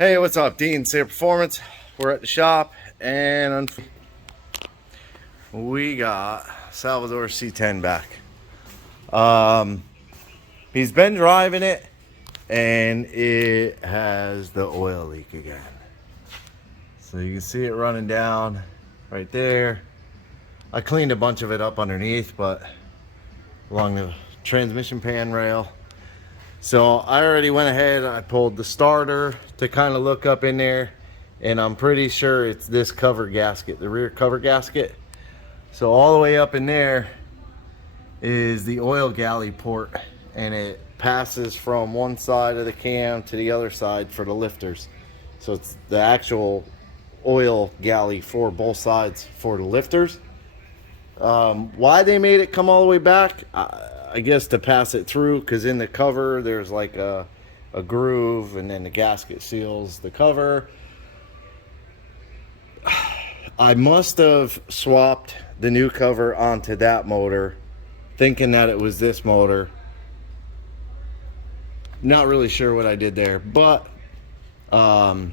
Hey, what's up? Dean, Saber Performance. We're at the shop and we got Salvador's C10 back. He's been driving it and it has the oil leak again. So you can see it running down right there. I cleaned a bunch of it up underneath, but along the transmission pan rail. So I already went ahead, I pulled the starter to kind of look up in there, and I'm pretty sure it's this cover gasket, the rear cover gasket. So all the way up in there is the oil galley port, and it passes from one side of the cam to the other side for the lifters. So it's the actual oil galley for both sides for the lifters. Why they made it come all the way back, I guess to pass it through, because in the cover there's like a groove, and then the gasket seals the cover. I must have swapped the new cover onto that motor thinking that it was this motor. Not really sure what I did there, but not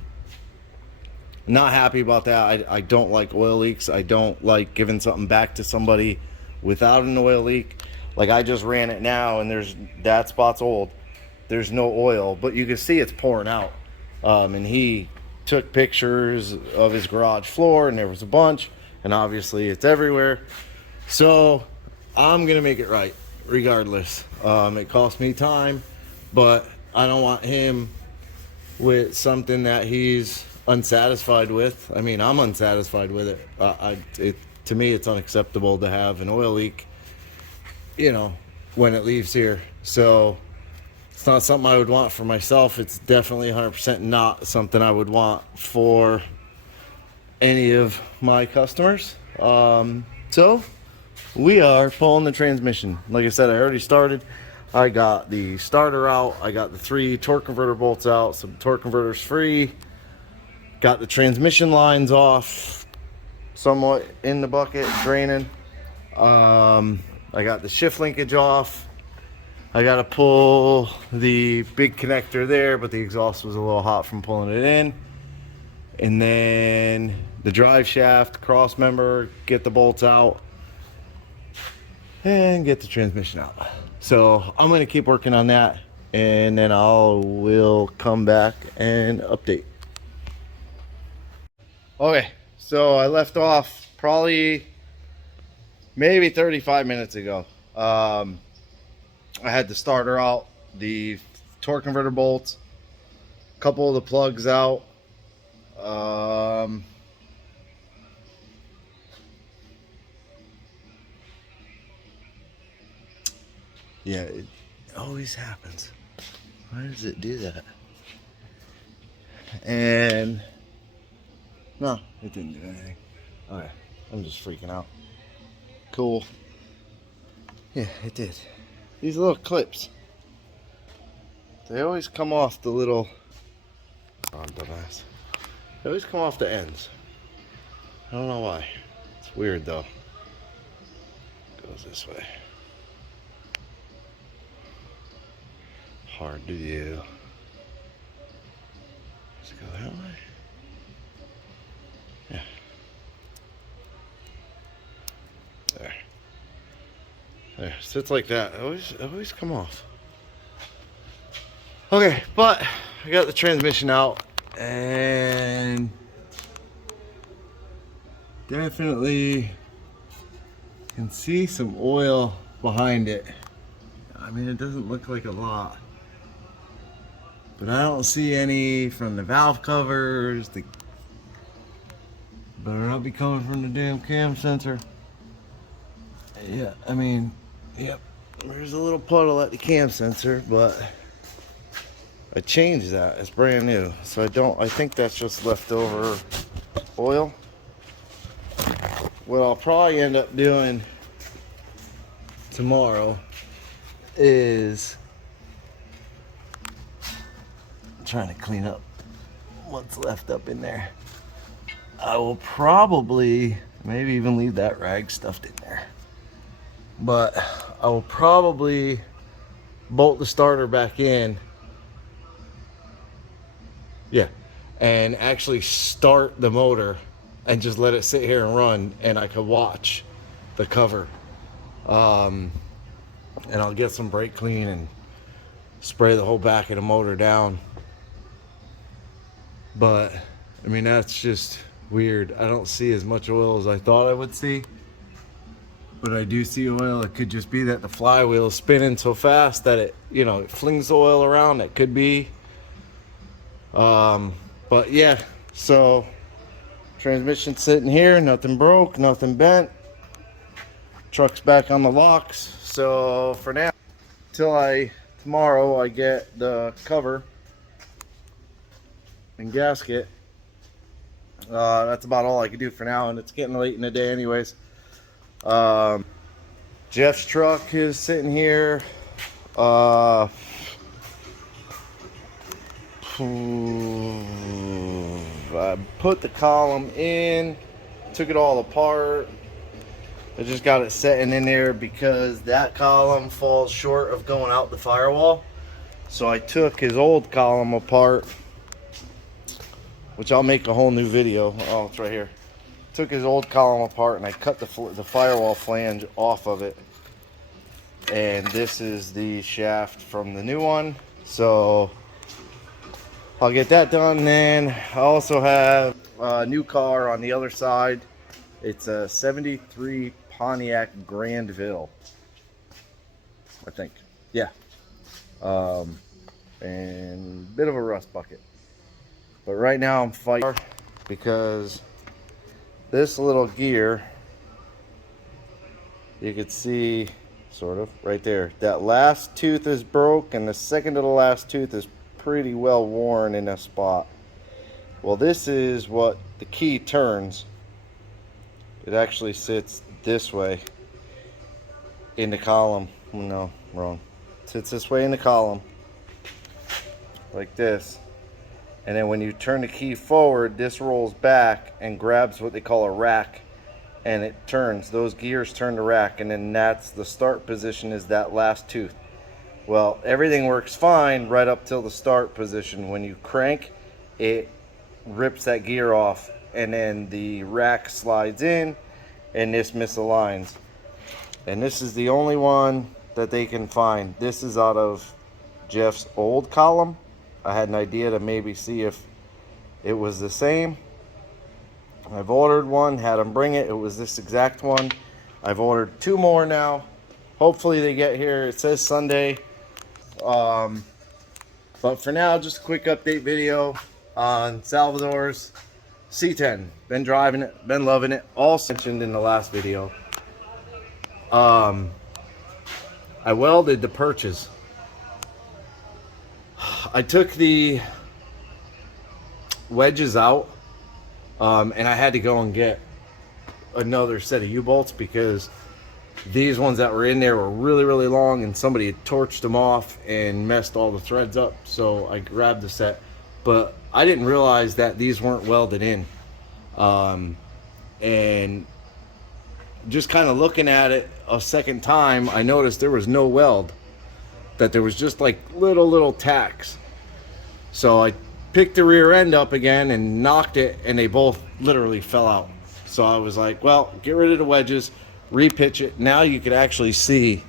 happy about that. I don't like oil leaks. I don't like giving something back to somebody without an oil leak. Like, I just ran it now, and that spot's old. There's no oil, but you can see it's pouring out. And he took pictures of his garage floor, and there was a bunch, and obviously it's everywhere. So I'm gonna make it right regardless. It cost me time, but I don't want him with something that he's unsatisfied with. I mean, I'm unsatisfied with it. To me, it's unacceptable to have an oil leak, you know, when it leaves here. So it's not something I would want for myself. It's definitely 100% not something I would want for any of my customers. So we are pulling the transmission. Like I said, I already started. I got the starter out. I got the 3 torque converter bolts out. Some torque converters free. Got the transmission lines off, somewhat in the bucket, draining. I got the shift linkage off. I got to pull the big connector there, but the exhaust was a little hot from pulling it in. And then the drive shaft, cross member, get the bolts out, and get the transmission out. So I'm going to keep working on that, and then will come back and update. Okay, so I left off probably maybe 35 minutes ago. I had the starter out, the torque converter bolts, a couple of the plugs out. Yeah, it always happens. Why does it do that? And no, it didn't do anything. Okay, I'm just freaking out. Cool. Yeah, it did. These little clips, they always come off the little, oh, dumbass. They always come off the ends. I don't know why. It's weird though. Goes this way. Hard to do. Let's go that way. Yeah. There, sits like that. Always come off. Okay, but I got the transmission out, and definitely can see some oil behind it. I mean, it doesn't look like a lot, but I don't see any from the valve covers. Better not be coming from the damn cam sensor. Yeah, I mean, yep, there's a little puddle at the cam sensor, but I changed that. It's brand new, so I think that's just leftover oil. What I'll probably end up doing tomorrow is trying to clean up what's left up in there. I will probably maybe even leave that rag stuffed in there. But I will probably bolt the starter back in. Yeah, and actually start the motor and just let it sit here and run, and I could watch the cover. And I'll get some brake clean and spray the whole back of the motor down. But I mean, that's just weird. I don't see as much oil as I thought I would see, but I do see oil. It could just be that the flywheel is spinning so fast that it, you know, it flings the oil around. It could be. But yeah, so transmission sitting here, nothing broke, nothing bent. Truck's back on the locks. So for now, tomorrow I get the cover and gasket. That's about all I can do for now, and it's getting late in the day anyways. Jeff's truck is sitting here. I put the column in, took it all apart. I just got it setting in there because that column falls short of going out the firewall. So I took his old column apart, which I'll make a whole new video. Oh, it's right here. Took his old column apart and I cut the firewall flange off of it. And this is the shaft from the new one. So I'll get that done. Then I also have a new car on the other side. It's a 73 Pontiac Grandville, I think. Yeah. And a bit of a rust bucket. But right now I'm fighting because this little gear, you could see sort of right there, that last tooth is broke and the second to the last tooth is pretty well worn in a spot. Well, this is what the key turns. It actually sits this way in the column. No, wrong. It sits this way in the column, like this. And then when you turn the key forward, this rolls back and grabs what they call a rack, and it turns. Those gears turn the rack, and then that's the start position, is that last tooth. Well, everything works fine right up till the start position. When you crank, it rips that gear off, and then the rack slides in, and this misaligns. And this is the only one that they can find. This is out of Jeff's old column. I had an idea to maybe see if it was the same. I've ordered one, had them bring it. It was this exact one. I've ordered 2 more now. Hopefully they get here. It says Sunday. But for now, just a quick update video on Salvador's C10. Been driving it, been loving it. Also mentioned in the last video, I welded the perches. I took the wedges out, and I had to go and get another set of U-bolts because these ones that were in there were really, really long, and somebody had torched them off and messed all the threads up. So I grabbed the set, but I didn't realize that these weren't welded in. And just kind of looking at it a second time, I noticed there was no weld, that there was just like little tacks. So I picked the rear end up again and knocked it, and they both literally fell out. So I was like, well, get rid of the wedges, repitch it. Now you could actually see,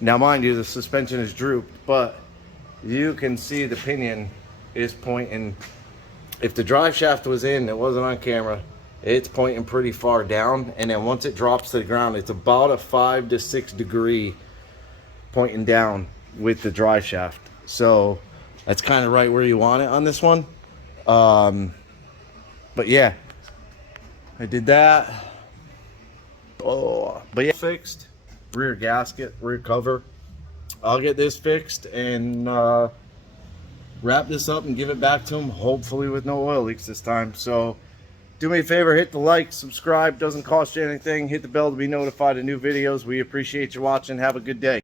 now mind you, the suspension is drooped, but you can see the pinion is pointing. If the drive shaft was in, it wasn't on camera, it's pointing pretty far down, and then once it drops to the ground, it's about a 5 to 6 degree pointing down with the drive shaft. So that's kind of right where you want it on this one. But yeah, I did that. Oh, but yeah, fixed rear gasket, rear cover. I'll get this fixed and wrap this up and give it back to them, hopefully with no oil leaks this time. So do me a favor, hit the like, subscribe, doesn't cost you anything. Hit the bell to be notified of new videos. We appreciate you watching. Have a good day.